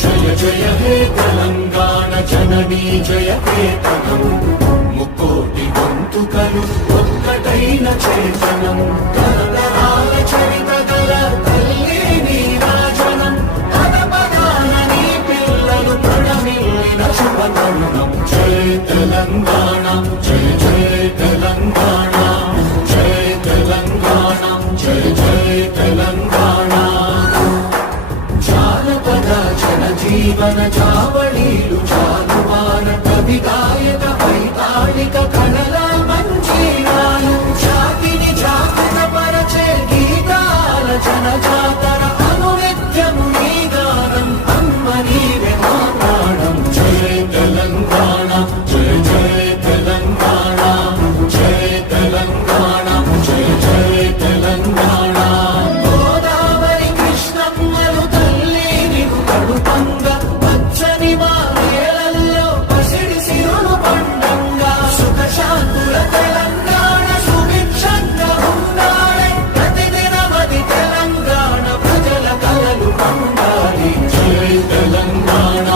జయ జయ హే తెలంగాణ జననీ జయ కేతనం ముక్కోటి గొంతుకలు ఒక్కటైన చేతనం తరతరాల చరిత గల తల్లి నీరాజనం పద పదాన నీ పిల్లలు ప్రణమిల్లిన శుభతరుణం జయ తెలంగాణ జయ జయ తెలంగాణ జయ తెలంగాణ జయ జయ తెలంగాణ జానపద జనజీవన జావళీలు జానువాన కవి గాయక వైతాళిక కళల మంజీరాలు జాతిని జాగృత పరచే గీతాల జనజాతర అనునిత్యము నీ గానం అమ్మ నీవే మా ప్రాణం జయ తెలంగాణ జయ జయ తెలంగాణ జయ తెలంగాణ జయ జయ తెలంగాణ గోదావరి కృష్ణమ్మలు తల్లి నీకు కడుపంగా పచ్చని మారేళ్లలో పసిడి సిరులు పండంగా సుఖ శాంతుల తెలంగాణ సుభిక్షంగా ఉండాలి ప్రతిదినమది తెలంగాణ ప్రజల కలలు పండాలి జయ తెలంగాణ